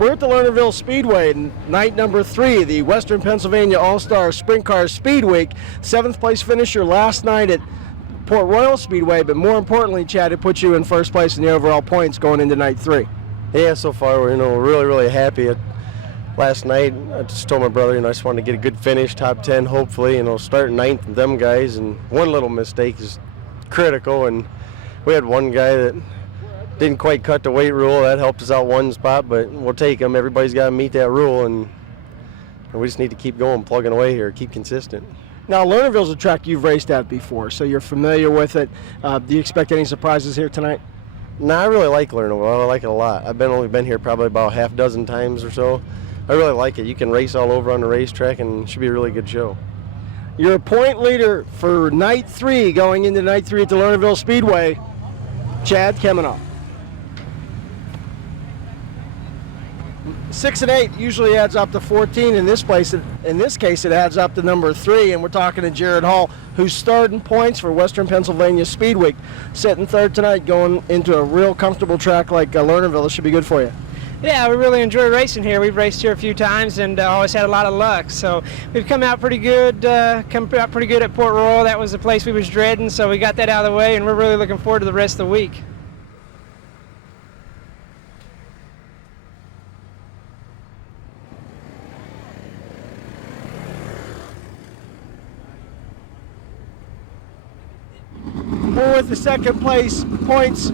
we're at the Lernerville Speedway, night number 3, the Western Pennsylvania All-Star Sprint Car Speedweek. 7th place finisher last night at Port Royal Speedway, but more importantly, Chad, it puts you in first place in the overall points going into night 3. Yeah, so far we're really happy. Last night I just told my brother, I just wanted to get a good finish, top 10 hopefully, start 9th with them guys, and one little mistake is critical, and we had one guy that didn't quite cut the weight rule. That helped us out one spot, but we'll take them. Everybody's got to meet that rule, and we just need to keep going, plugging away here, keep consistent. Now, Lernerville's a track you've raced at before, so you're familiar with it. Do you expect any surprises here tonight? No, I really like Lernerville. I like it a lot. I've only been here probably about half dozen times or so. I really like it. You can race all over on the racetrack, and it should be a really good show. You're a point leader for night 3, going into night 3 at the Lernerville Speedway. Chad Kemenow. 6 and 8 usually adds up to 14. In this case, it adds up to number 3. And we're talking to Jared Hall, who's starting points for Western Pennsylvania Speedweek. Sitting third tonight, going into a real comfortable track like Lernerville. This should be good for you. Yeah, we really enjoy racing here. We've raced here a few times and always had a lot of luck. So we've come out pretty good. At Port Royal. That was the place we was dreading, so we got that out of the way, and we're really looking forward to the rest of the week. We're with the second place points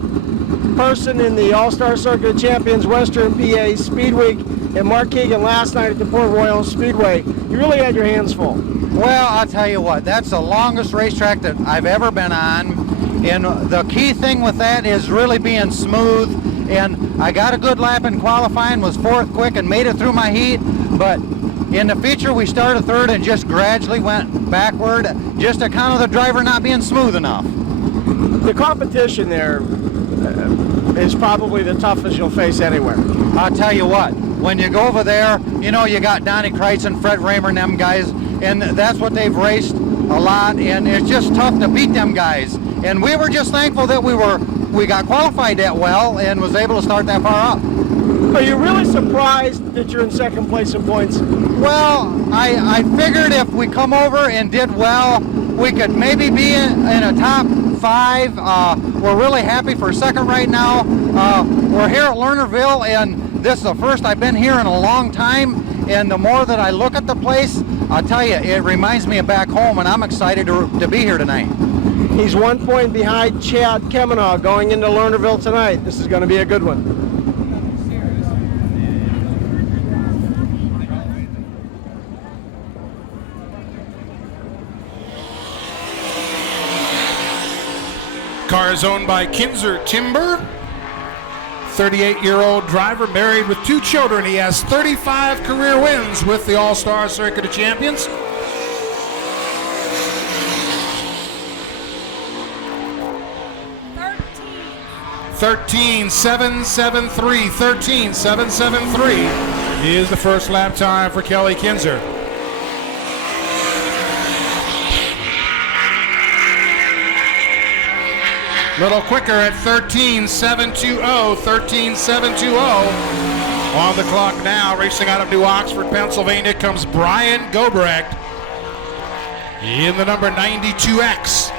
person in the All-Star Circuit of Champions Western PA Speedweek, and Mark Keegan last night at the Port Royal Speedway. You really had your hands full. Well, I'll tell you what, that's the longest racetrack that I've ever been on, and the key thing with that is really being smooth, and I got a good lap in qualifying, was 4th quick and made it through my heat, but in the feature we started 3rd and just gradually went backward, just to account of the driver not being smooth enough. The competition there is probably the toughest you'll face anywhere. I'll tell you what, when you go over there, you got Donnie Kreitz and Fred Raymer and them guys, and that's what they've raced a lot, and it's just tough to beat them guys. And we were just thankful that we got qualified that well and was able to start that far up. Are you really surprised that you're in second place in points? Well, I figured if we come over and did well, we could maybe be in a top 5. We're really happy for second right now. We're here at Lernerville, and this is the first I've been here in a long time, and the more that I look at the place, I'll tell you, it reminds me of back home, and I'm excited to be here tonight. He's 1 point behind Chad Kemenow going into Lernerville tonight. This is going to be a good one. Car is owned by Kinzer Timber. 38-year-old driver, married with 2 children. He has 35 career wins with the All-Star Circuit of Champions. $13.773 is the first lap time for Kelly Kinzer. Little quicker at 13.720. On the clock now, racing out of New Oxford, Pennsylvania, comes Brian Gobrecht in the number 92X.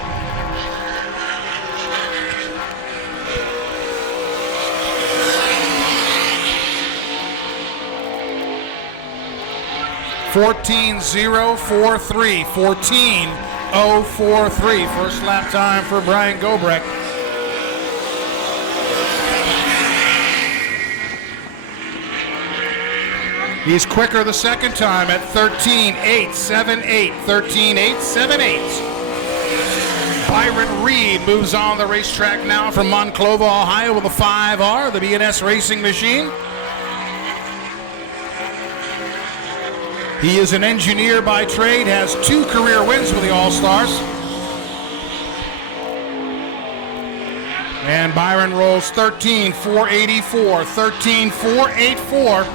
$14.043. First lap time for Brian Gobrecht. He's quicker the second time at 13.878. Byron Reed moves on the racetrack now from Monclova, Ohio with a 5R, the B&S Racing Machine. He is an engineer by trade, has 2 career wins with the All-Stars. And Byron rolls 13.484.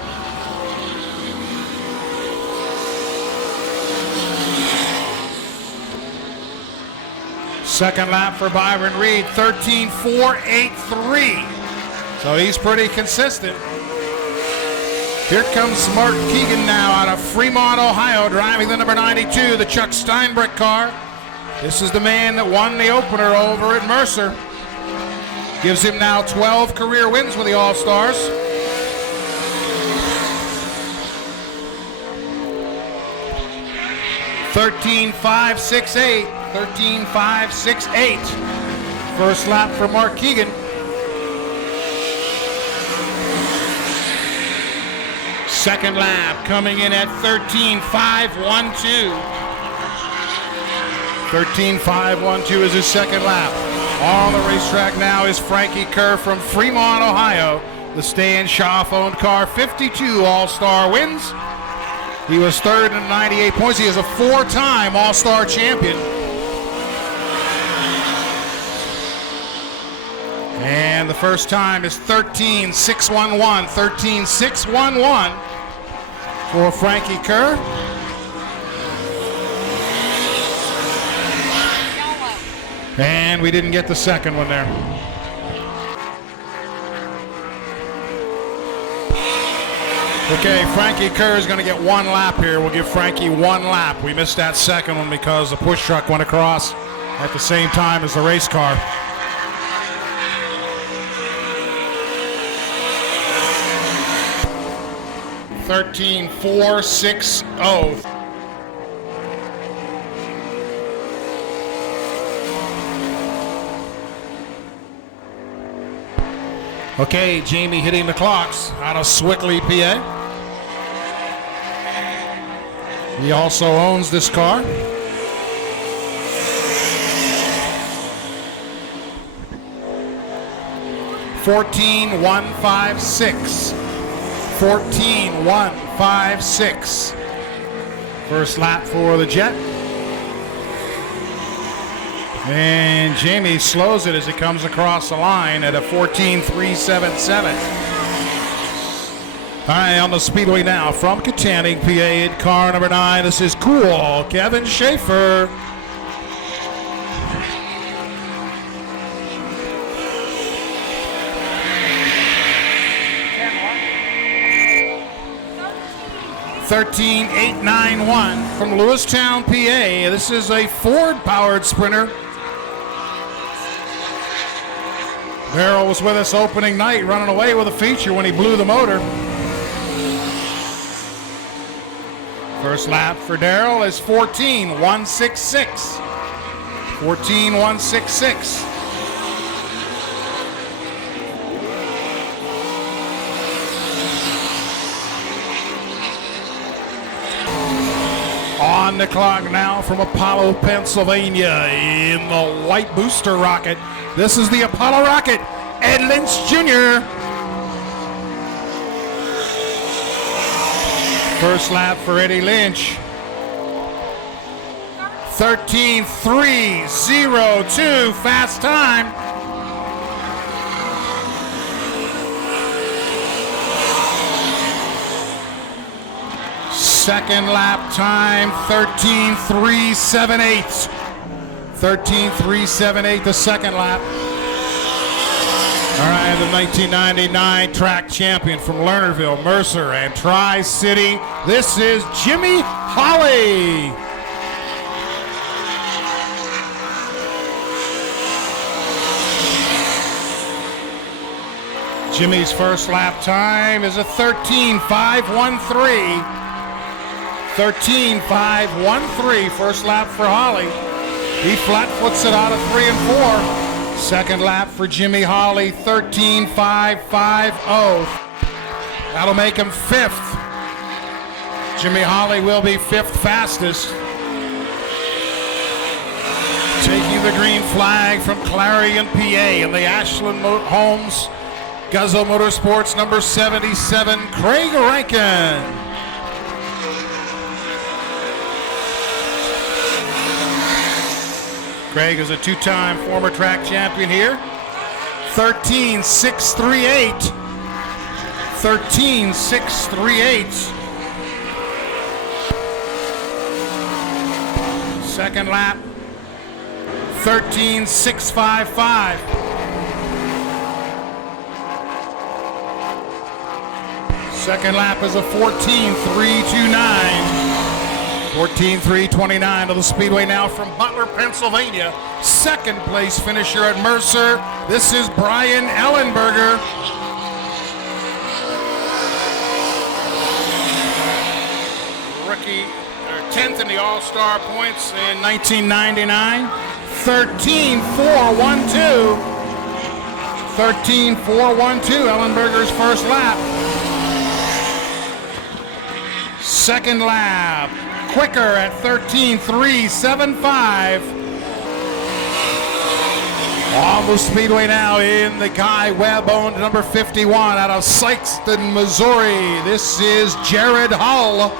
Second lap for Byron Reed, 13.483. So he's pretty consistent. Here comes Mark Keegan now out of Fremont, Ohio, driving the number 92, the Chuck Steinbrück car. This is the man that won the opener over at Mercer. Gives him now 12 career wins with the All-Stars. (13.568). 13.568. First lap for Mark Keegan. Second lap coming in at 13.512. 13.512 is his second lap. On the racetrack now is Frankie Kerr from Fremont, Ohio. The Stan Schaff-owned car, 52 All-Star wins. He was third in 98 points. He is a four-time All-Star champion. And the first time is 13.611. 13.611 for Frankie Kerr. And we didn't get the second one there. Okay, Frankie Kerr is going to get one lap here. We'll give Frankie one lap. We missed that second one because the push truck went across at the same time as the race car. (13.460). Okay, Jamie hitting the clocks out of Swickley, PA. He also owns this car. (14.156). 14.156. First lap for the Jet. And Jamie slows it as it comes across the line at a 14.377. Hi, on the Speedway now from Katanning, PA, in car number 9. This is Cool Kevin Schaefer. (13.891) from Lewistown, PA. This is a Ford-powered Sprinter. Darrell was with us opening night, running away with a feature when he blew the motor. First lap for Darrell is 14.166. 14.166. On the clock now from Apollo, Pennsylvania, in the white booster rocket. This is the Apollo rocket, Ed Lynch Jr. First lap for Eddie Lynch. 13.302, fast time. Second lap time, 13.378. 13.378, the second lap. All right, the 1999 track champion from Lernerville, Mercer, and Tri-City. This is Jimmy Holly. Jimmy's first lap time is a 13.513. 13.513, first lap for Holly. He flat foots it out of 3 and 4. Second lap for Jimmy Holly, 13.550. That'll make him 5th. Jimmy Holly will be 5th fastest. Taking the green flag from Clarion, PA, in the Ashland Holmes Guzzo Motorsports number 77, Craig Rankin. Craig is a two-time former track champion here. 13.638. 13.638. Second lap, 13.655. Second lap is a 14.329. 14.329 to the Speedway now from Butler, Pennsylvania. Second place finisher at Mercer. This is Brian Ellenberger. Rookie, 10th in the All-Star points in 1999. 13.412. 13.412, Ellenberger's first lap. Second lap, quicker at 13.375. On the Speedway now in the Guy Webb-owned number 51 out of Sikeston, Missouri. This is Jared Hull.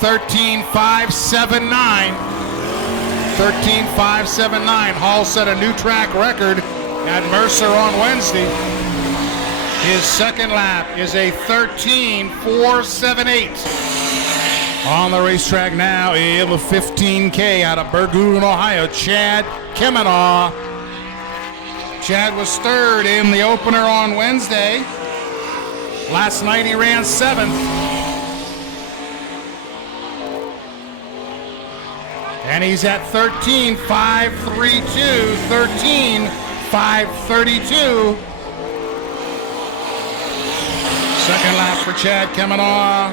(13.579). 13.579. Hall set a new track record at Mercer on Wednesday. His second lap is a 13.478. On the racetrack now in the 15K out of Burgoon, Ohio, Chad Kemenaugh. Chad was third in the opener on Wednesday. Last night he ran seventh. And he's at 13.532, 13.532. Second lap for Chad Kemenaugh,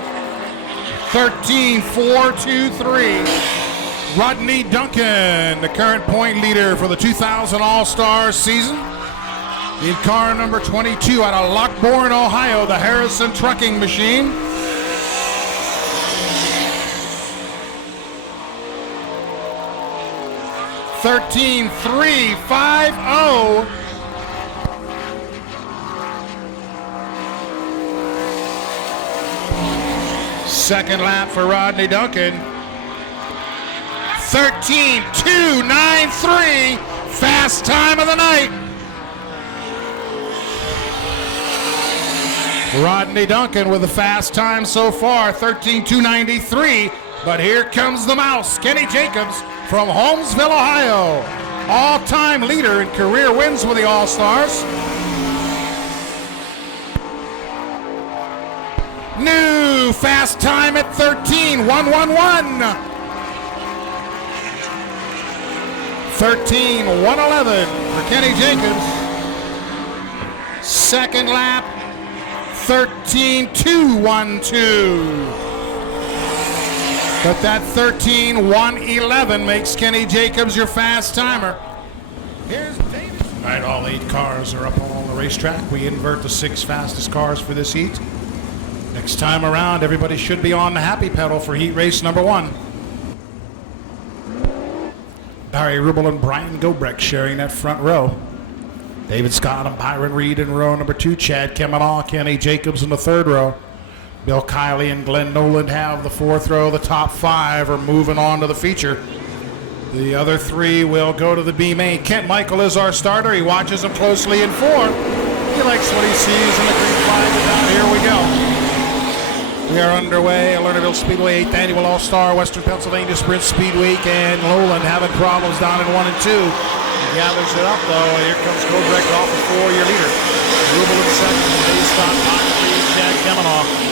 13.423. Rodney Duncan, the current point leader for the 2000 All-Star season. In car number 22 out of Lockbourne, Ohio, the Harrison Trucking Machine. (13.350). Second lap for Rodney Duncan. 13.293. Fast time of the night. Rodney Duncan with a fast time so far, 13.293. But here comes the mouse, Kenny Jacobs from Holmesville, Ohio. All-time leader in career wins with the All-Stars. New fast time at 13.111. 13.111 for Kenny Jacobs. Second lap, 13.212. But that 13.111 makes Kenny Jacobs your fast timer. Here's David. All right, all 8 cars are up on the racetrack. We invert the 6 fastest cars for this heat. Next time around, everybody should be on the happy pedal for heat race number 1. Barry Rubel and Brian Gobrecht sharing that front row. David Scott and Byron Reed in row number 2. Chad Kemenaugh, Kenny Jacobs in the 3rd row. Bill Kiley and Glenn Noland have the 4th row. The top 5 are moving on to the feature. The other 3 will go to the B main. Kent Michael is our starter. He watches them closely in 4. He likes what he sees in the green flag. Now here we go. We are underway at Lernerville Speedway, 8th Annual All-Star Western Pennsylvania Sprint Speedweek, and Noland having problems down in 1 and 2. He gathers it up, though, and here comes Gobrecht off the 4-year leader. Rubel in 2nd, Dave Scott, Chad Kemenaugh.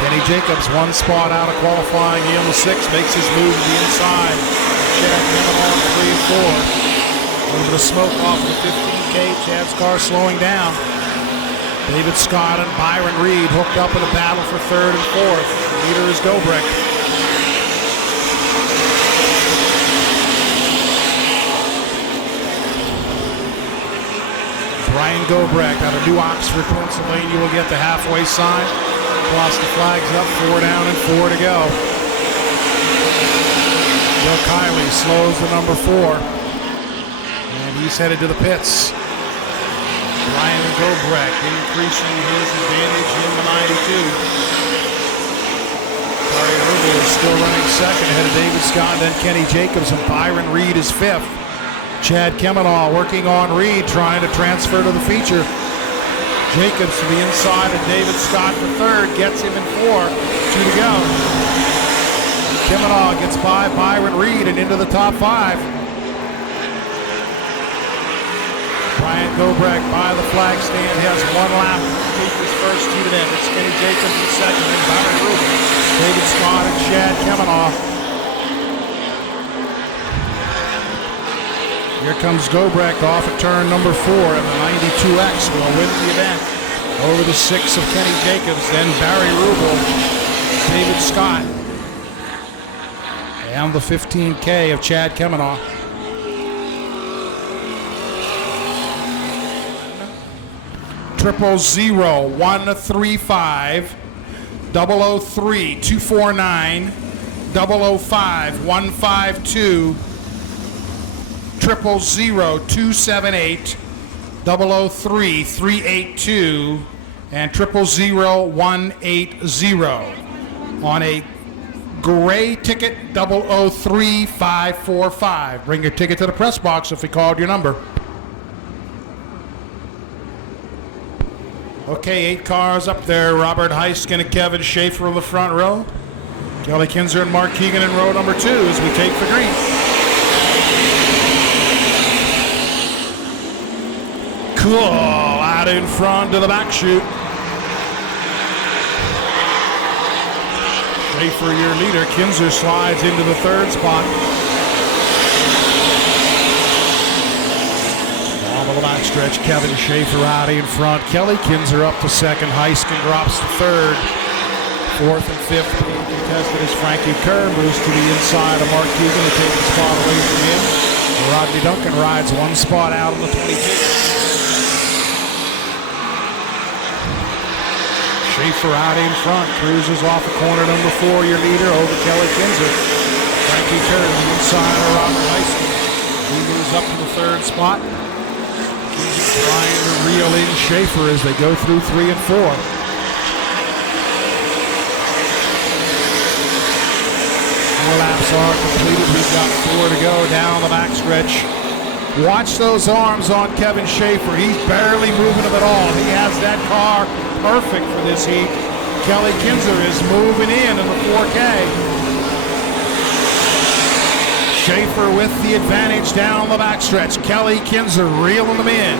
Kenny Jacobs, 1 spot out of qualifying. He on the 6th makes his move to the inside. Chad Kemenaugh 3 and 4. A little bit of smoke off the 15K. Chad's car slowing down. David Scott and Byron Reed hooked up in a battle for 3rd and 4th. The leader is Gobrecht. Brian Gobrecht out of New Oxford, Pennsylvania will get the halfway sign. Cross the flags up, 4 down and 4 to go. Bill Kiley slows the number 4. And he's headed to the pits. Brian Gobrecht increasing his advantage in the 92. Barry Rubel is still running 2nd ahead of David Scott, then Kenny Jacobs, and Byron Reed is 5th. Chad Kemenaugh working on Reed, trying to transfer to the feature. Jacobs to the inside, and David Scott for third. Gets him in 4. 2 to go. Kavanaugh gets by Byron Reed and into the top 5. Brian Gobrecht by the flag stand. He has 1 lap to complete his first heat event. It's Kenny Jacobs in second, and Byron Rubin, David Scott, and Chad Kavanaugh. Here comes Gobrecht off at turn number 4, and the 92X will win the event. Over the 6 of Kenny Jacobs, then Barry Rubel, David Scott, and the 15K of Chad Kavanaugh. Triple 0 135 003 249 005 152 triple 0 278 003 382 and triple 0 180 on a gray ticket 003 545. Bring your ticket to the press box if we called your number. Okay, 8 cars up there. Robert Heiskin and Kevin Schaefer in the front row. Kelly Kinzer and Mark Keegan in row number 2 as we take the green. Cool, out in front to the back chute. Schaefer, your leader. Kinzer slides into the 3rd spot. On the backstretch, Kevin Schaefer out in front. Kelly Kinzer up to 2nd. Heiskin drops to 3rd. 4th and 5th being contested as Frankie Kerr moves to the inside of Mark Keegan to take the spot away from him. Rodney Duncan rides 1 spot out on the 22. Schaefer out in front, cruises off of corner number 4, your leader, over Kelly Kinzer. Frankie Kerr on the inside of Robert Heiskin. He moves up to the 3rd spot. Kinzer trying to reel in Schaefer as they go through 3 and 4. 4 laps are completed. We've got 4 to go down the backstretch. Watch those arms on Kevin Schaefer. He's barely moving them at all. He has that car perfect for this heat. Kelly Kinzer is moving in the 4K. Schaefer with the advantage down the backstretch. Kelly Kinzer reeling them in.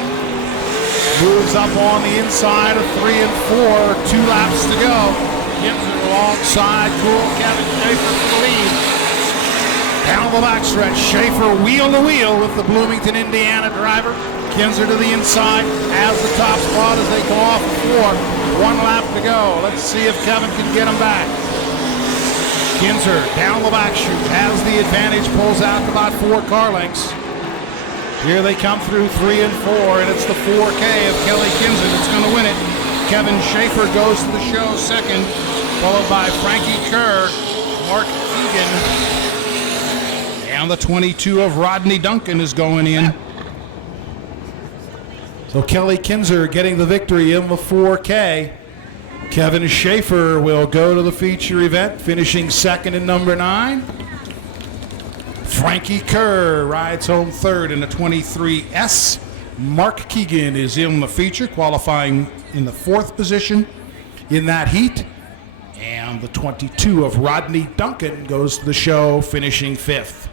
Moves up on the inside of 3 and 4. 2 laps to go. Kinzer alongside cool Kevin Schaefer for the lead. Down the backstretch, Schaefer wheel to wheel with the Bloomington, Indiana driver. Kinzer to the inside as the top spot as they go off the 4. 1 lap to go. Let's see if Kevin can get him back. Kinzer down the back chute, has the advantage, pulls out to about 4 car lengths. Here they come through 3 and 4, and it's the 4K of Kelly Kinzer that's going to win it. Kevin Schaefer goes to the show 2nd, followed by Frankie Kerr, Mark Keegan, and the 22 of Rodney Duncan is going in. So Kelly Kinzer getting the victory in the 4K. Kevin Schaefer will go to the feature event, finishing 2nd in number 9. Frankie Kerr rides home 3rd in the 23S. Mark Keegan is in the feature, qualifying in the 4th position in that heat. And the 22 of Rodney Duncan goes to the show, finishing 5th.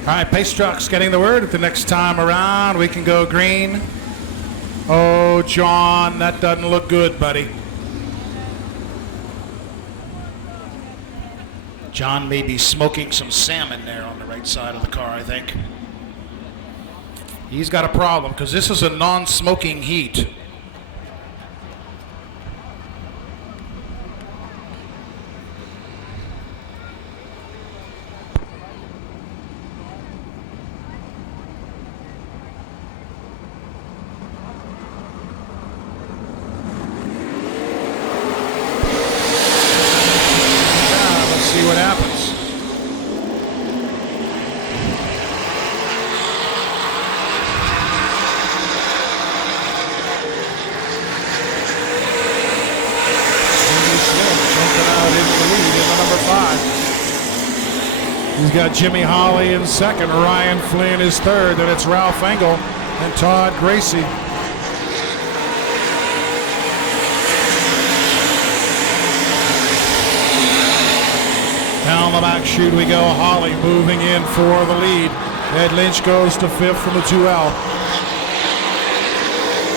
All right, Pace Trucks getting the word that the next time around we can go green. Oh, John, that doesn't look good, buddy. John may be smoking some salmon there on the right side of the car, I think. He's got a problem because this is a non-smoking heat. See what happens. got Jimmy Holly in second, Ryan Flynn is third, then it's Ralph Engel and Todd Gracie. Down the back chute we go. Holly moving in for the lead. Ed Lynch goes to fifth from the 2L.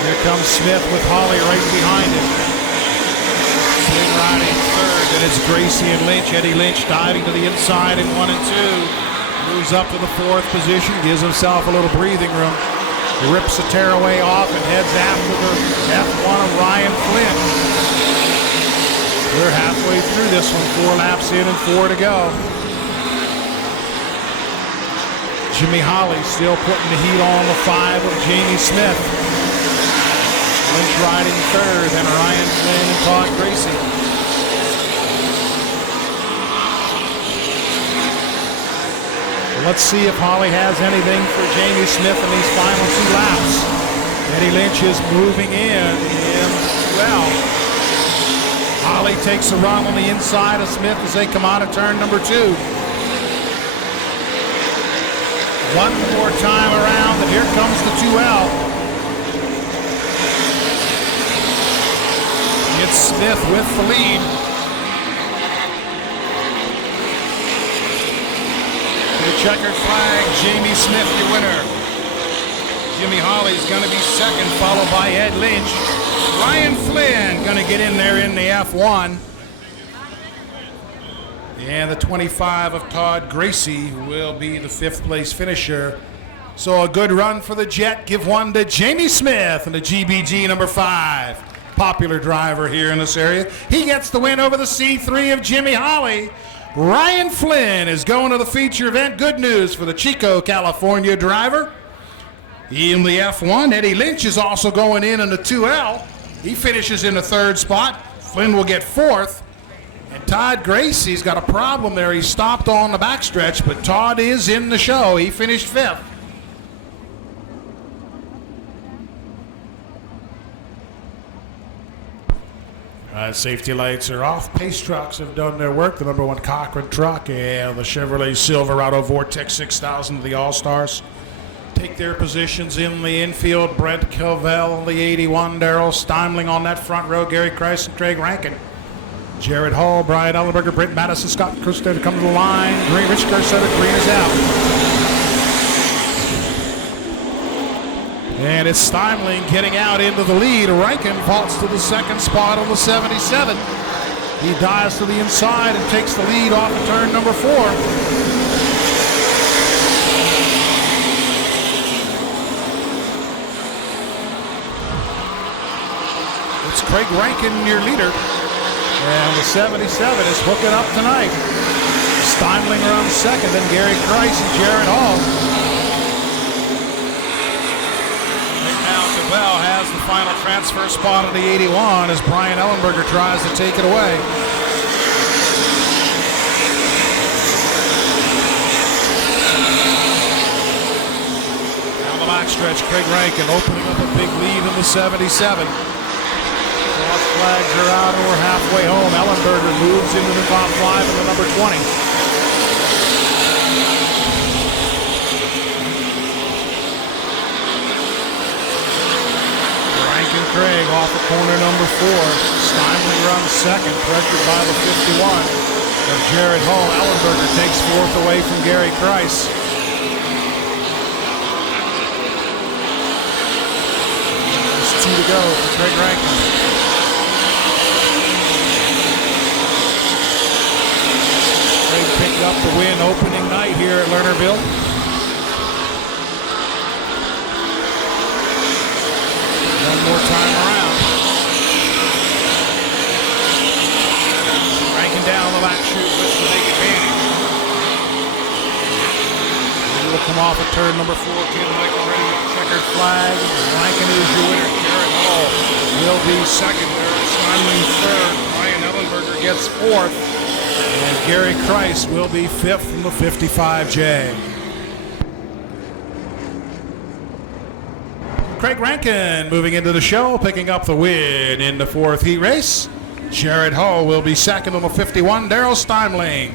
Here comes Smith with Holly right behind him. Flynn riding third, then it's Gracie and Lynch. Eddie Lynch diving to the inside in 1 and 2. Moves up to the fourth position, gives himself a little breathing room. He rips the tearaway off and heads after the F1 of Ryan Flynn. We're halfway through this one, 4 laps in and 4 to go. Jimmy Holly still putting the heat on the 5 of Jamie Smith. Lynch riding third, then Ryan Flynn and Todd Gracie. Let's see if Holly has anything for Jamie Smith in these final 2 laps. Eddie Lynch is moving in well. Holly takes a run on the inside of Smith as they come out of turn number 2. One more time around, and here comes the 2L. It's Smith with the lead. The checkered flag, Jamie Smith, your winner. Jimmy Holly's going to be second, followed by Ed Lynch. Ryan Flynn going to get in there in the F1. And the 25 of Todd Gracie will be the 5th place finisher. So a good run for the Jet. Give one to Jamie Smith and the GBG number 5. Popular driver here in this area. He gets the win over the C3 of Jimmy Holly. Ryan Flynn is going to the feature event. Good news for the Chico, California driver. In the F1, Eddie Lynch is also going in the 2L. He finishes in the 3rd spot. Flynn will get 4th. And Todd Gracie's got a problem there. He stopped on the backstretch, but Todd is in the show. He finished 5th. Safety lights are off. Pace trucks have done their work. The number 1 Cochrane truck and the Chevrolet Silverado Vortex 6000 of the All-Stars take their positions in the infield. Brent Covell, the 81, Darrell Steimling on that front row, Gary Kreis and Craig Rankin. Jared Hall, Brian Ellenberger, Britt Madison, Scott Kerstetter come to the line. Rich Kerstetter, green is out. And it's Steimling getting out into the lead. Rankin vaults to the 2nd spot on the 77. He dives to the inside and takes the lead off of turn number 4. It's Craig Rankin, your leader. And the 77 is hooking up tonight. Steimling runs 2nd, then Gary Kreis and Jared Hall. Right now, Cavell has the final transfer spot of the 81 as Brian Ellenberger tries to take it away. Down the backstretch, Craig Rankin opening up a big lead in the 77. Flags are out and we're halfway home. Ellenberger moves into the top 5 in the number 20. Rankin Craig off of corner number 4. Steimling runs 2nd, pressured by the 51 of Jared Hall. Ellenberger takes 4th away from Gary Kreis. There's 2 to go for Craig Rankin. Picked up the win opening night here at Lernerville. One more time around. Rankin down the back chute with the big advantage. He will come off at turn number 4. Ken Michael ready with the checkered flag. Rankin is your winner. Jared Hall will be 2nd. Steimling 3rd. Brian Ellenberger gets 4th. And Gary Kreis will be 5th from the 55J. Craig Rankin moving into the show, picking up the win in the 4th heat race. Jared Hall will be 2nd on the 51. Darrell Steimling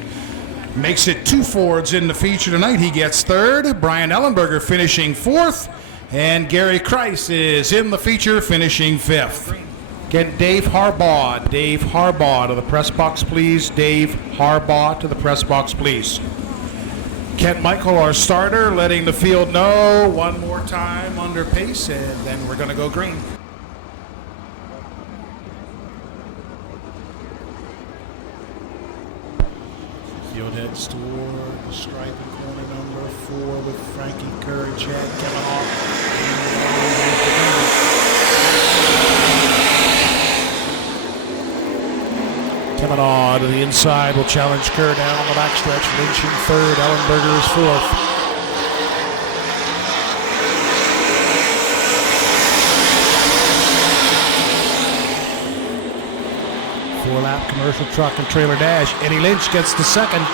Makes it 2 Fords in the feature tonight. He gets third. Brian Ellenberger finishing fourth. And Gary Kreis is in the feature finishing fifth. Get Dave Harbaugh. Dave Harbaugh to the press box, please. Dave Harbaugh to the press box, please. Kent Michael, our starter, letting the field know one more time under pace, and then we're going to go green. Field heads toward the stripe in corner number 4 with Frankie Kerr and Chad Kemenoff. Kemenoff to the inside will challenge Kerr down on the backstretch. Lynch in third, Ellenberger is fourth. Four-lap commercial truck and trailer dash. Eddie Lynch gets the second.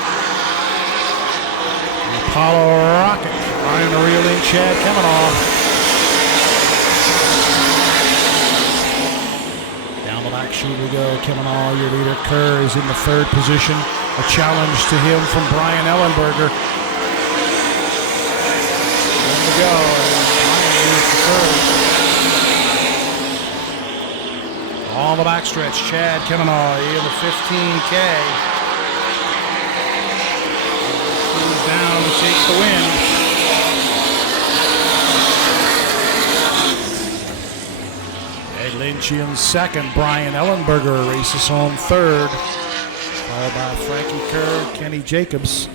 The Apollo Rocket trying to reel in Chad Kemenoff. Down the back chute we go. Kemenoff, your leader. Kerr is in the third position. A challenge to him from Brian Ellenberger. One to go. Brian is the third. On the backstretch, Chad Kemenoff in the 15K. He's down to take the win. Ed Lynch in second. Brian Ellenberger races home third. Followed by Frankie Kerr, Kenny Jacobs,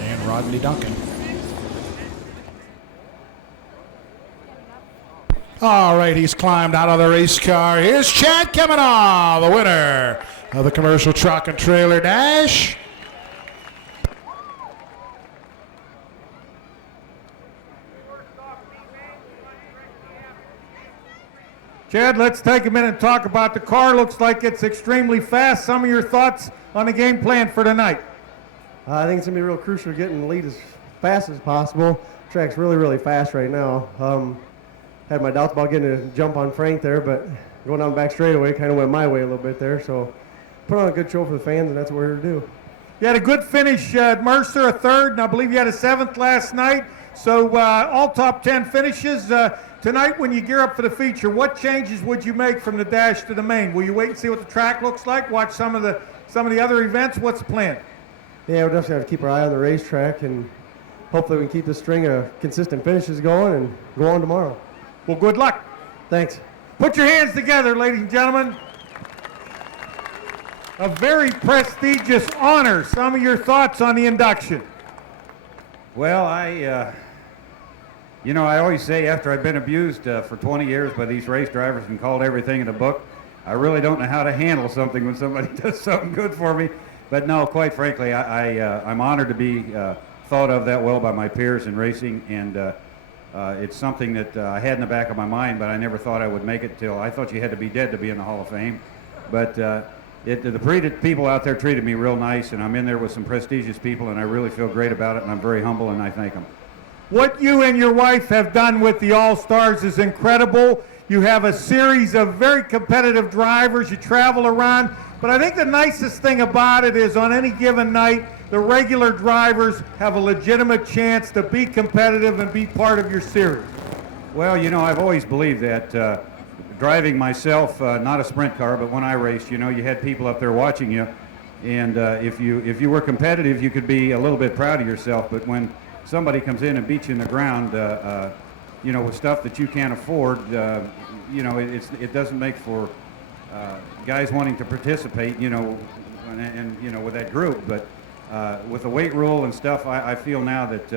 and Rodney Duncan. All right, he's climbed out of the race car. Here's Chad Kemenoff, the winner of the commercial truck and trailer dash. Chad, let's take a minute and talk about the car. Looks like it's extremely fast. Some of your thoughts on the game plan for tonight? I think it's going to be real crucial to getting the lead as fast as possible. Track's really, really fast right now. Had my doubts about getting a jump on Frank there, but going down back straightaway kind of went my way a little bit there. So put on a good show for the fans, and that's what we're here to do. You had a good finish at Mercer, a third, and I believe you had a 7th last night. So all top 10 finishes. Tonight when you gear up for the feature, what changes would you make from the dash to the main? Will you wait and see what the track looks like, watch some of the other events? What's the plan? Yeah, we'll definitely have to keep our eye on the racetrack, and hopefully we can keep this string of consistent finishes going and go on tomorrow. Well, good luck. Thanks. Put your hands together, ladies and gentlemen. A very prestigious honor. Some of your thoughts on the induction. Well, I always say after I've been abused for 20 years by these race drivers and called everything in a book, I really don't know how to handle something when somebody does something good for me. But no, quite frankly, I'm honored to be thought of that well by my peers in racing, and it's something that I had in the back of my mind, but I never thought I would make it till I thought you had to be dead to be in the Hall of Fame. But the people out there treated me real nice, and I'm in there with some prestigious people, and I really feel great about it, and I'm very humble, and I thank them. What you and your wife have done with the All-Stars is incredible. You have a series of very competitive drivers. You travel around. But I think the nicest thing about it is on any given night, the regular drivers have a legitimate chance to be competitive and be part of your series. Well, I've always believed that driving myself, not a sprint car, but when I raced, you had people up there watching you. And if you were competitive, you could be a little bit proud of yourself. But when somebody comes in and beats you in the ground, with stuff that you can't afford, it doesn't make for guys wanting to participate, and with that group. But with the weight rule and stuff, I feel now that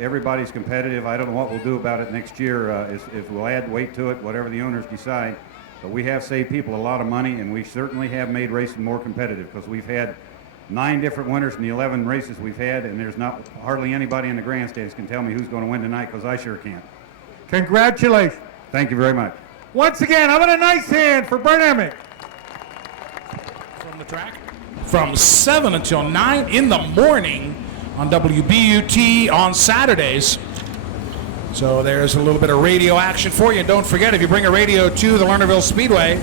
everybody's competitive. I don't know what we'll do about it next year, if we'll add weight to it, whatever the owners decide. But we have saved people a lot of money, and we certainly have made racing more competitive, because we've had 9 different winners in the 11 races we've had, and there's not hardly anybody in the grandstands can tell me who's going to win tonight, because I sure can't. Congratulations. Thank you very much. Once again, how about a nice hand for Bert Emick? From the track from 7 until 9 in the morning on WBUT on Saturdays. So there's a little bit of radio action for you. Don't forget, if you bring a radio to the Lernerville Speedway,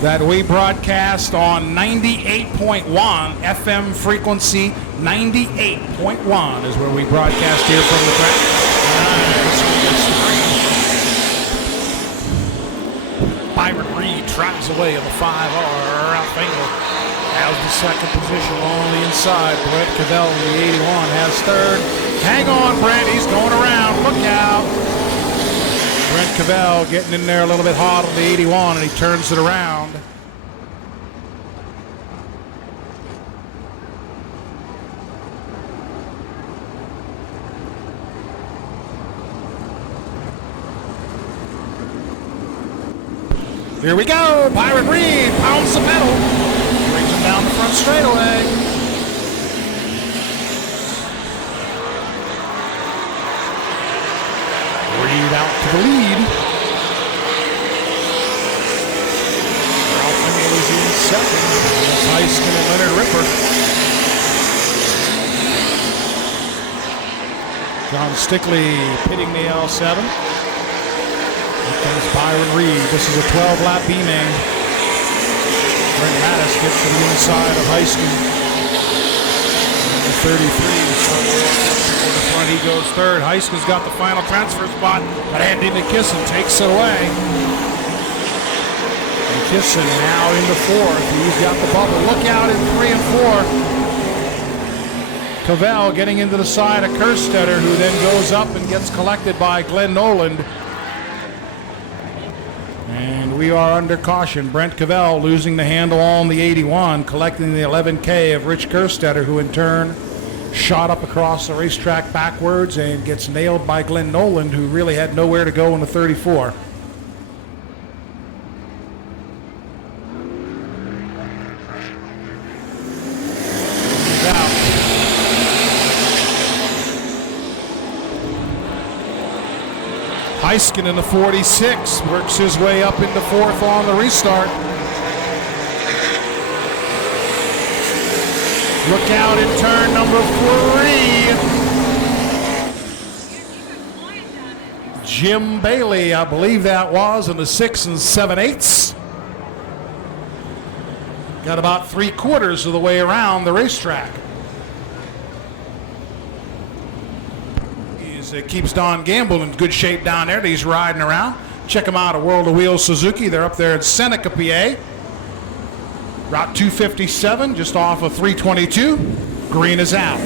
that we broadcast on 98.1 FM frequency. 98.1 is where we broadcast here from the track. Byron Reed tries away on the 5R. Ralph Engel has the second position on the inside. Brent Cavell in the 81 has third. Hang on, Brent. He's going around. Look out. Brent Cavell getting in there a little bit hot on the 81, and he turns it around. Here we go. Byron Reed pounds the pedal. Brings him down the front straightaway. Reed out to the lead. Ralph Engel is in second. That's Heiskin and Leonard Ripper. John Stickley pitting the L7. Here comes Byron Reed. This is a 12-lap B-main. Brent Mattis gets to the inside of Heiskin. The 33 in the front, he goes third. Heiskin's got the final transfer spot, but Andy McKisson takes it away. McKisson now into fourth. He's got the bubble. Look out in 3 and 4. Cavell getting into the side of Kerstetter, who then goes up and gets collected by Glenn Noland. And we are under caution. Brent Cavell losing the handle on the 81, collecting the 11K of Rich Kerstetter, who in turn shot up across the racetrack backwards and gets nailed by Glenn Noland, who really had nowhere to go in the 34. Heiskin in the 46 works his way up into fourth on the restart. Look out in turn number 3. Jim Bailey, I believe that was, in the 6 7/8. Got about 3/4 of the way around the racetrack. It keeps Don Gamble in good shape down there that he's riding around. Check them out at World of Wheels Suzuki. They're up there in Seneca, PA. Route 257, just off of 322. Green is out.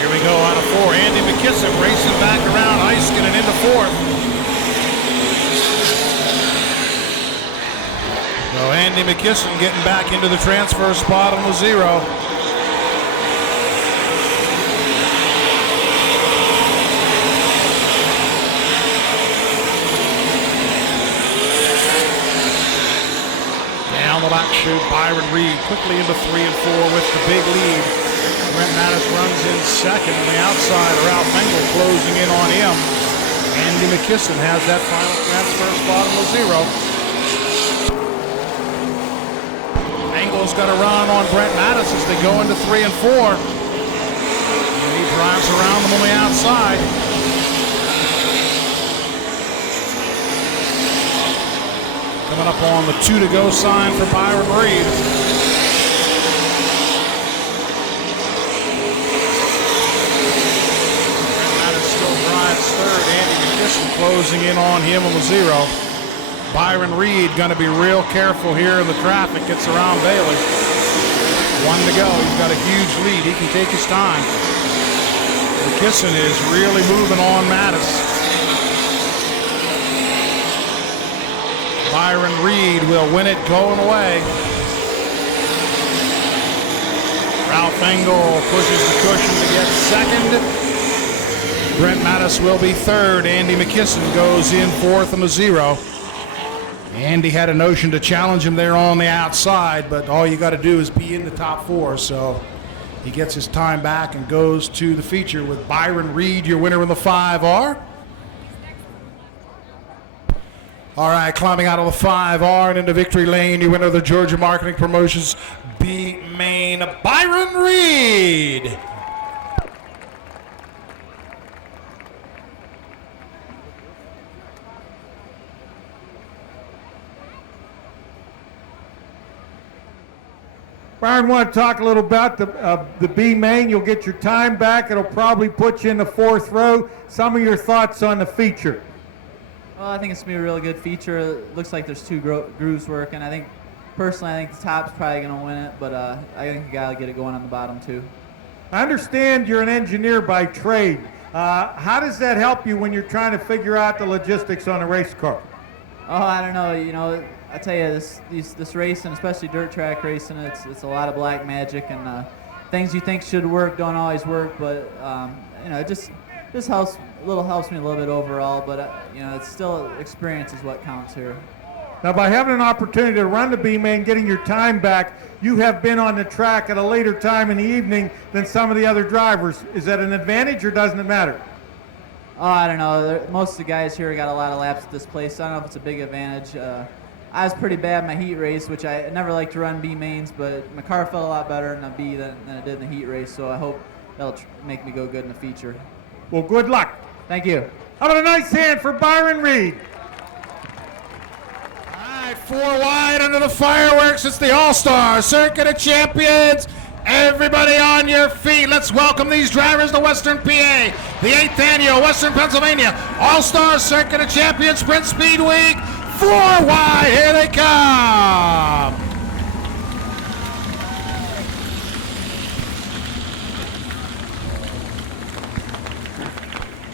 Here we go out of 4. Andy McKisson racing back around Heiskin and into fourth. So Andy McKisson getting back into the transfer spot on the 0. Down the back chute, Byron Reed quickly into 3 and 4 with the big lead. Brent Mattis runs in second. On the outside, Ralph Engel closing in on him. Andy McKisson has that final transfer spot on the 0. Engel's got a run on Brent Mattis as they go into 3 and 4. And he drives around them on the outside. Coming up on the 2 to go sign for Byron Reed. Third, Andy McKisson closing in on him on the 0. Byron Reed going to be real careful here in the traffic. Gets around Bailey. 1 to go. He's got a huge lead. He can take his time. McKisson is really moving on Mattis. Byron Reed will win it going away. Ralph Engel pushes the cushion to get second. Brent Mattis will be third. Andy McKisson goes in fourth on the 0. Andy had a notion to challenge him there on the outside, but all you got to do is be in the top 4. So he gets his time back and goes to the feature with Byron Reed, your winner in the 5R. All right, climbing out of the 5R and into victory lane, your winner of the Georgia Marketing Promotions B Main, Byron Reed. Byron, want to talk a little about the B main. You'll get your time back. It'll probably put you in the 4th row. Some of your thoughts on the feature. Well, I think it's going to be a really good feature. It looks like there's 2 grooves working. Personally, I think the top's probably going to win it, but I think you got to get it going on the bottom too. I understand you're an engineer by trade. How does that help you when you're trying to figure out the logistics on a race car? Oh, I don't know. You know, I tell you, this racing, especially dirt track racing, it's a lot of black magic, and things you think should work don't always work. But you know, it just helps me a little bit overall. But you know, it's still experience is what counts here. Now, by having an opportunity to run the B main, getting your time back, you have been on the track at a later time in the evening than some of the other drivers. Is that an advantage, or doesn't it matter? Oh, I don't know. Most of the guys here got a lot of laps at this place. So I don't know if it's a big advantage. I was pretty bad in my heat race, which I never like to run B mains, but my car felt a lot better in a B than it did in the heat race. So I hope that'll make me go good in the feature. Well, good luck. Thank you. How about a nice hand for Byron Reed? 4 wide under the fireworks. It's the All-Star Circuit of Champions. Everybody on your feet. Let's welcome these drivers to Western PA. The 8th annual Western Pennsylvania All-Star Circuit of Champions Sprint Speedweek. 4 wide. Here they come.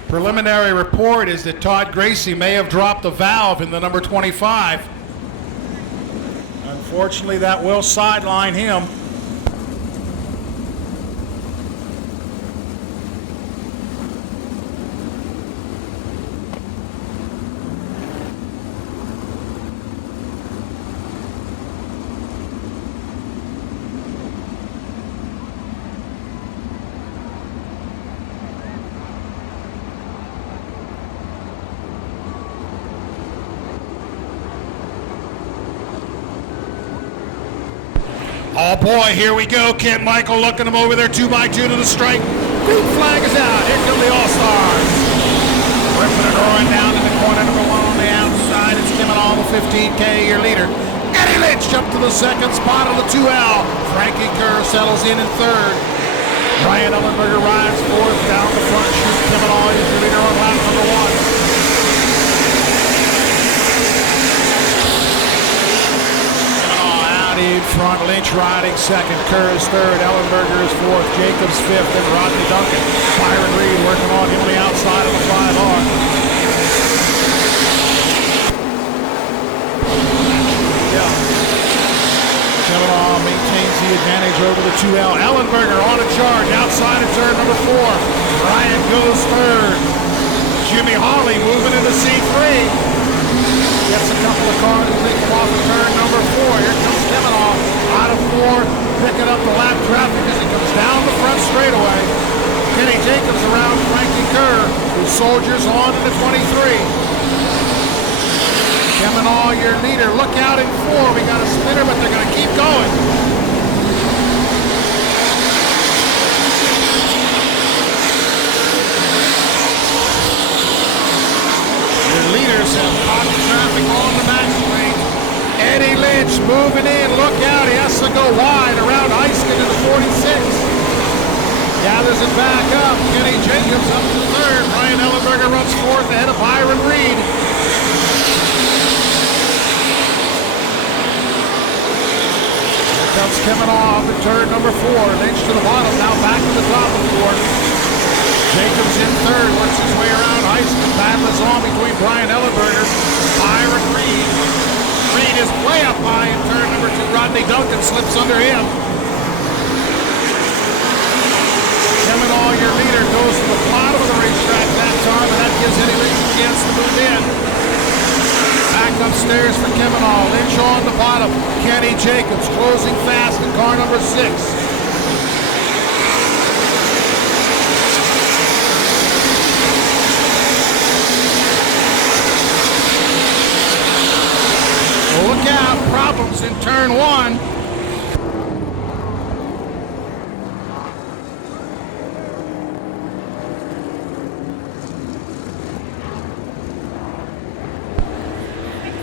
Preliminary report is that Todd Gracie may have dropped a valve in the number 25. Unfortunately, that will sideline him. Oh boy, here we go. Kent Michael looking him over there, 2x2 to the strike. Green flag is out. Here come the All-Stars. Ripping and roaring down in the corner, number 1 on the outside. It's Kim and all, the 15K, your leader. Eddie Lynch up to the 2nd spot on the 2L. Frankie Kerr settles in 3rd. Ryan Ellenberger rides 4th. Down the front, shoots Kim and all, is your leader on lap number 1. In front, Lynch riding 2nd, Kerr is 3rd, Ellenberger is 4th, Jacobs 5th, and Rodney Duncan. Byron Reed working on him on the outside of the 5R. Kavanaugh maintains the advantage over the 2L. Ellenberger on a charge outside of turn number 4. Ryan goes 3rd. Jimmy Hawley moving into C3. Gets a couple of cars and take him off of turn number 4. Here comes Kavanaugh out of 4, picking up the lap traffic as he comes down the front straightaway. Kenny Jacobs around Frankie Kerr, who soldiers on into 23. Kavanaugh, your leader. Look out in 4. We got a spinner, but they're going to keep going. Leaders have caught the traffic on the back straight. Eddie Lynch moving in. Look out. He has to go wide around Eiskin in the 46. Gathers it back up. Kenny Jacobs up to 3rd. Ryan Ellenberger runs 4th ahead of Byron Reed. Here comes Kavanaugh up in turn number 4. Lynch to the bottom. Now back to the top of the 4th. Jacobs in 3rd, works his way around Eiskin. Battle is on between Brian Ellenberger and Byron Reed. Reed is way up high in turn number 2. Rodney Duncan slips under him. Kavanaugh, your leader, goes to the bottom of the racetrack that time, and that gives Eddie Lynch a chance to move in. Back upstairs for Kavanaugh. Lynch on the bottom. Kenny Jacobs closing fast in car number 6. problems in turn 1.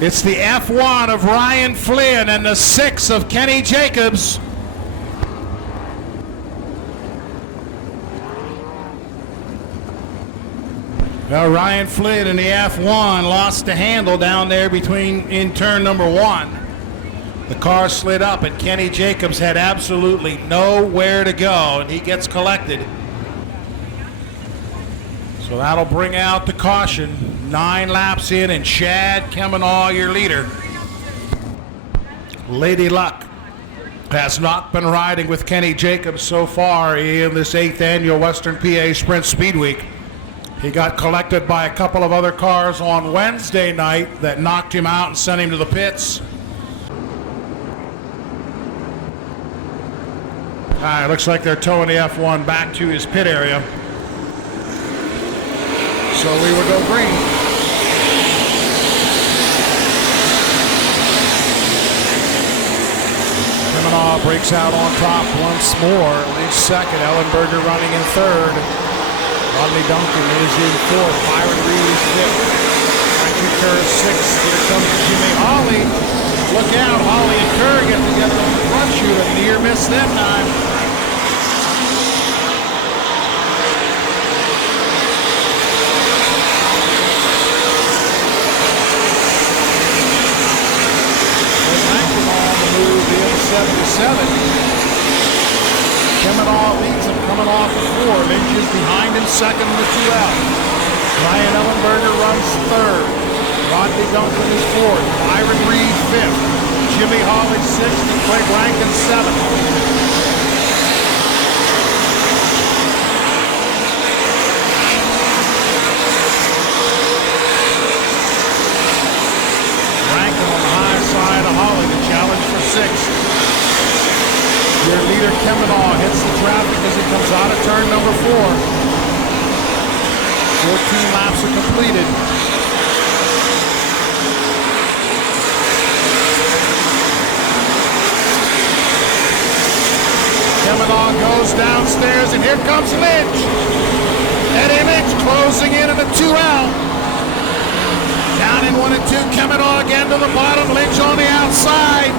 It's the F1 of Ryan Flynn and the 6 of Kenny Jacobs. Now Ryan Flynn in the F1 lost the handle down there in turn number 1. The car slid up and Kenny Jacobs had absolutely nowhere to go, and he gets collected. So that'll bring out the caution. 9 laps in, and Chad Kemenaugh, your leader. Lady Luck has not been riding with Kenny Jacobs so far in this 8th annual Western PA Sprint Speed Week. He got collected by a couple of other cars on Wednesday night that knocked him out and sent him to the pits. All right, looks like they're towing the F1 back to his pit area. So we will go green. Kemenaugh breaks out on top once more. Lynch second, Ellenberger running in third. Rodney Duncan is in fourth. Byron Reed is fifth. Frankie Kerr is sixth. Here comes Jimmy Hawley. Look out, Hawley and Kerr get together on the front chute. A near miss that time. Move the 77. Kemenaugh leads him coming off the 4. Lynch is behind him second in the 2 out. Ryan Ellenberger runs third. Rodney Duncan is fourth. Byron Reed fifth. Jimmy Hawley sixth. And Craig Rankin seventh. Rankin on the high side of Hawley. The challenge for sixth. Your leader Kemenaugh hits the traffic as he comes out of turn number 4. 14 laps are completed. Kemenaugh goes downstairs, and here comes Lynch. Eddie Lynch closing in at the 2 out. Down in 1 and 2, Kemenaugh again to the bottom, Lynch on the outside.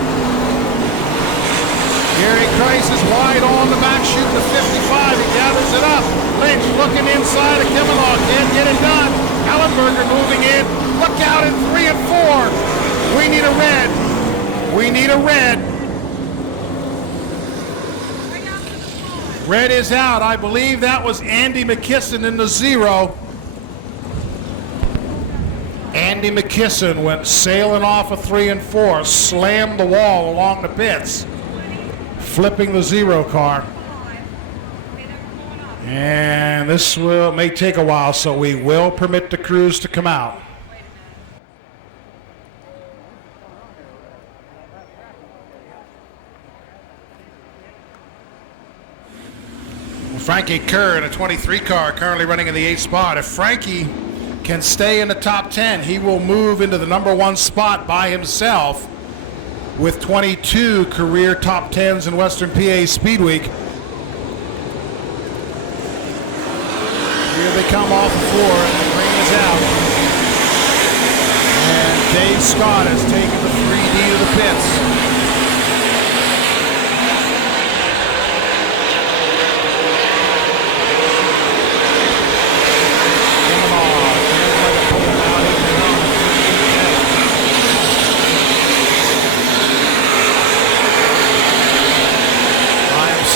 Gary Kreis is wide on the back chute to 55, he gathers it up. Lynch looking inside of Kemenaugh, can't get it done. Ellenberger moving in, look out in 3 and 4. We need a red, we need a red. Red is out, I believe that was Andy McKisson in the 0. Andy McKisson went sailing off of 3 and 4, slammed the wall along the pits, flipping the 0 car. And this may take a while, so we will permit the crews to come out. Frankie Kerr in a 23 car currently running in the 8th spot. If Frankie can stay in the top 10, he will move into the number 1 spot by himself with 22 career top 10s in Western PA Speed Week. Here they come off the 4 and the green is out. And Dave Scott has taken the 3D to the pits.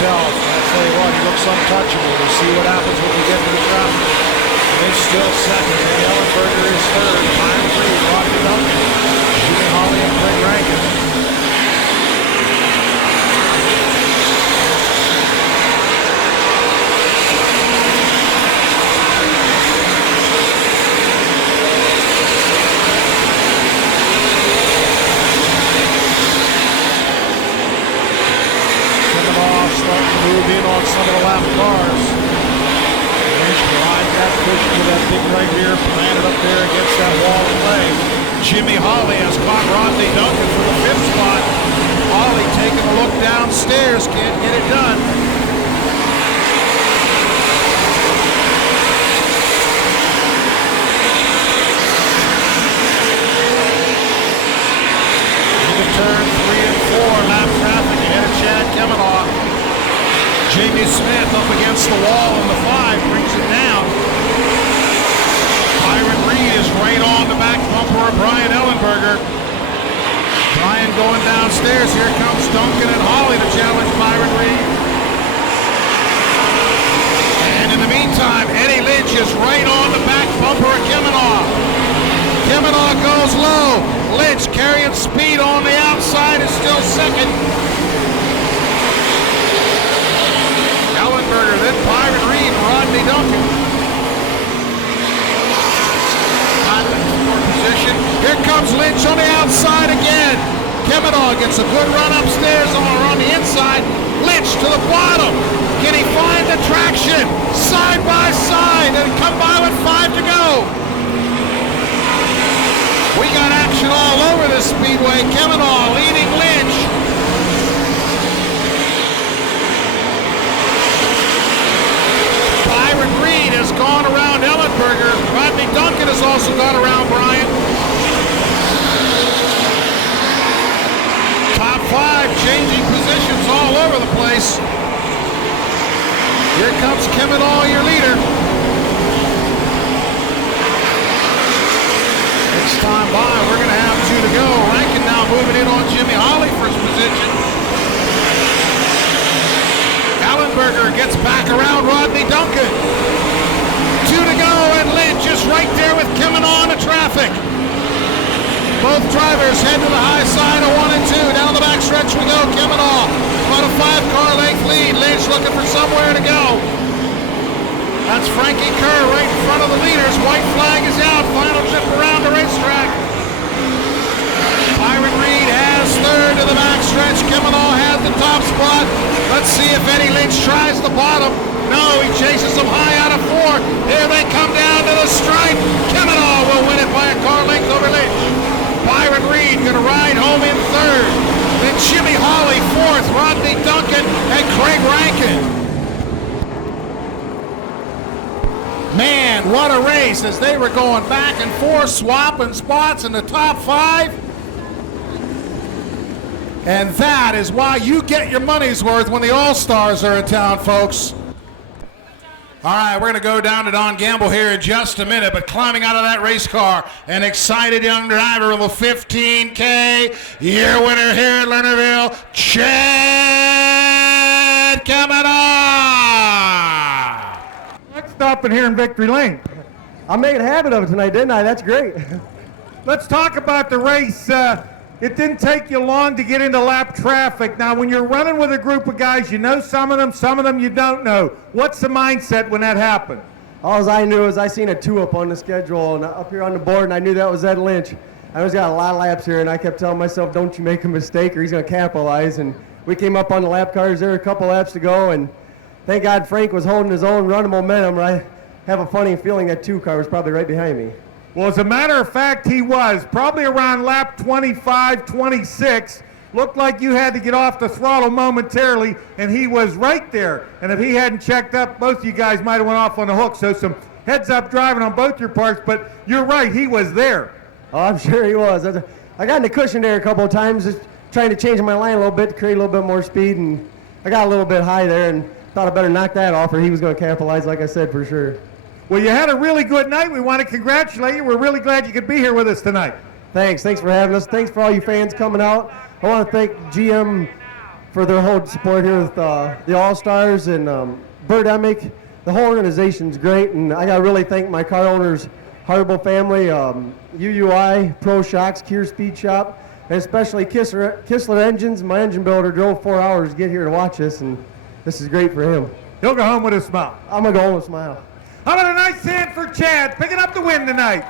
I'll tell you what, he looks untouchable. We'll see what happens when we get to the traffic. Lynch still second. Eddie Ellenberger is third. Byron Reed, Rodney Duncan, Jimmy Hawley, and Craig Rankin. Starting to move in on some of the lap cars. Lynch behind that push to that big right rear, planted up there against that wall of play. Jimmy Hawley has caught Rodney Duncan for the 5th spot. Hawley taking a look downstairs, can't get it done. Into turn 3 and 4, lap traffic ahead of Chad Kavanaugh. Jamie Smith up against the wall in the 5, brings it down. Byron Reed is right on the back bumper of Brian Ellenberger. Brian going downstairs. Here comes Duncan and Hawley to challenge Byron Reed. And in the meantime, Eddie Lynch is right on the back bumper of Kavanaugh. Kavanaugh goes low. Lynch carrying speed on the outside is still second. Ellenberger, then Byron Reed and Rodney Duncan. Position. Here comes Lynch on the outside again. Kavanaugh gets a good run upstairs on the inside. Lynch to the bottom. Can he find the traction? Side by side and come by with 5 to go. We got action all over this speedway. Kavanaugh leading Lynch. Byron Reed has gone around Ellenberger. Rodney Duncan has also gone around Brian. Top 5 changing positions all over the place. Here comes Kavanaugh, your leader. Next time by, we're going to have 2 to go. Rankin now moving in on Jimmy Hawley for his position. Ellenberger gets back around Rodney Duncan. 2 to go, and Lynch is right there with Kavanaugh in the traffic. Both drivers head to the high side of 1 and 2. Down the back stretch we go. Kavanaugh about a 5-car length lead. Lynch looking for somewhere to go. That's Frankie Kerr right in front of the leaders. White flag is out. Final trip around the racetrack. Byron Reed has 3rd to the back stretch. Kavanaugh has the top spot. Let's see if Eddie Lynch tries the bottom. No, he chases them high out of 4. Here they come down to the stripe. Kavanaugh will win it by a car length over Lynch. Byron Reed going to ride home in 3rd. Then Jimmy Hawley 4th. Rodney Duncan and Craig Rankin. Man, what a race as they were going back and forth, swapping spots in the top 5. And that is why you get your money's worth when the All-Stars are in town, folks. All right, we're going to go down to Don Gamble here in just a minute, but climbing out of that race car, an excited young driver of the 15K, year winner here at Lernerville, Chad Kavanaugh. Let's stop in here in Victory Lane. I made a habit of it tonight, didn't I? That's great. Let's talk about the race. It didn't take you long to get into lap traffic. Now, when you're running with a group of guys, you know some of them you don't know. What's the mindset when that happened? All I knew is I seen a 2 up on the schedule and up here on the board, and I knew that was Ed Lynch. I was got a lot of laps here, and I kept telling myself, don't you make a mistake or he's going to capitalize. And we came up on the lap cars there, a couple laps to go, and thank God Frank was holding his own, running momentum. I have a funny feeling that 2 car was probably right behind me. Well, as a matter of fact, he was. Probably around lap 25, 26. Looked like you had to get off the throttle momentarily, and he was right there. And if he hadn't checked up, both of you guys might have went off on the hook. So some heads-up driving on both your parts, but you're right, he was there. Oh, I'm sure he was. I got in the cushion there a couple of times, just trying to change my line a little bit to create a little bit more speed, and I got a little bit high there and thought I better knock that off or he was going to capitalize, like I said, for sure. Well, you had a really good night. We want to congratulate you. We're really glad you could be here with us tonight. Thanks for having us. Thanks for all you fans coming out. I want to thank GM for their whole support here with the All-Stars and Birdemic. The whole organization's great, and I got to really thank my car owners, Harbo family, UUI, Pro Shocks, Kier Speed Shop, and especially Kistler Engines. My engine builder drove 4 hours to get here to watch this, and this is great for him. He'll go home with a smile. I'm going to go home with a smile. How about a nice hand for Chad, picking up the win tonight?